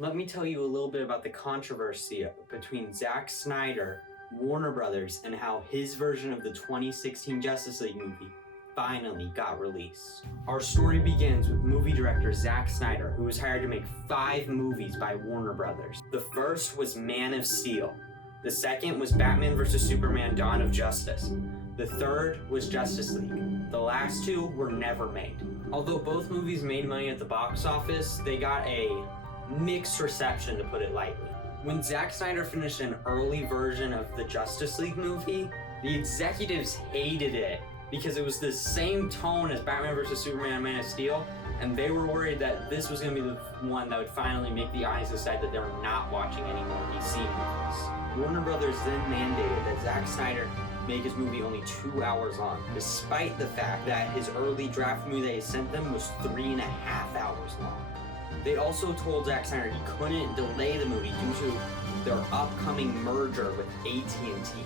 Let me tell you a little bit about the controversy between Zack Snyder, Warner Brothers, and how his version of the 2016 Justice League movie finally got released. Our story begins with movie director Zack Snyder, who was hired to make 5 movies by Warner Brothers. The first was Man of Steel. The second was Batman vs. Superman: Dawn of Justice. The third was Justice League. The last 2 were never made. Although both movies made money at the box office, they got a mixed reception, to put it lightly. When Zack Snyder finished an early version of the Justice League movie, the executives hated it because it was the same tone as Batman vs. Superman and Man of Steel, and they were worried that this was going to be the one that would finally make the audience decide that they were not watching any more DC movies. Warner Brothers then mandated that Zack Snyder make his movie only 2 hours long, despite the fact that his early draft movie that he sent them was 3.5 hours long. They also told Zack Snyder he couldn't delay the movie due to their upcoming merger with AT&T.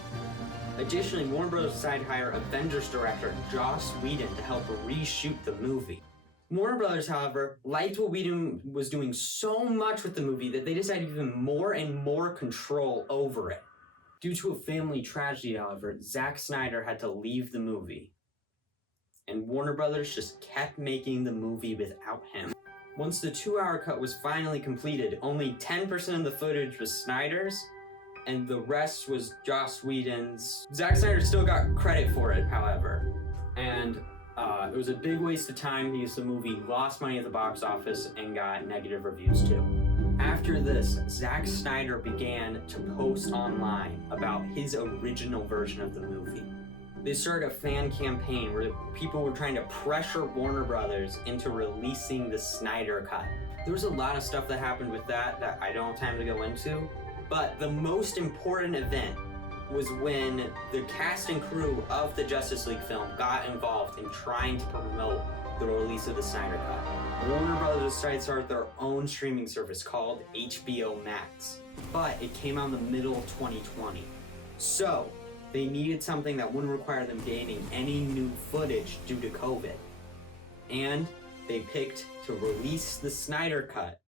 Additionally, Warner Bros. Decided to hire Avengers director Joss Whedon to help reshoot the movie. Warner Bros., however, liked what Whedon was doing so much with the movie that they decided to give him more and more control over it. Due to a family tragedy, however, Zack Snyder had to leave the movie, and Warner Bros. Just kept making the movie without him. Once the 2-hour cut was finally completed, only 10% of the footage was Snyder's, and the rest was Joss Whedon's. Zack Snyder still got credit for it, however, and it was a big waste of time because the movie lost money at the box office and got negative reviews too. After this, Zack Snyder began to post online about his original version of the movie. They started a fan campaign where people were trying to pressure Warner Brothers into releasing the Snyder Cut. There was a lot of stuff that happened with that I don't have time to go into, but the most important event was when the cast and crew of the Justice League film got involved in trying to promote the release of the Snyder Cut. Warner Brothers decided to start their own streaming service called HBO Max, but it came out in the middle of 2020. So, they needed something that wouldn't require them gaining any new footage due to COVID. And they picked to release the Snyder Cut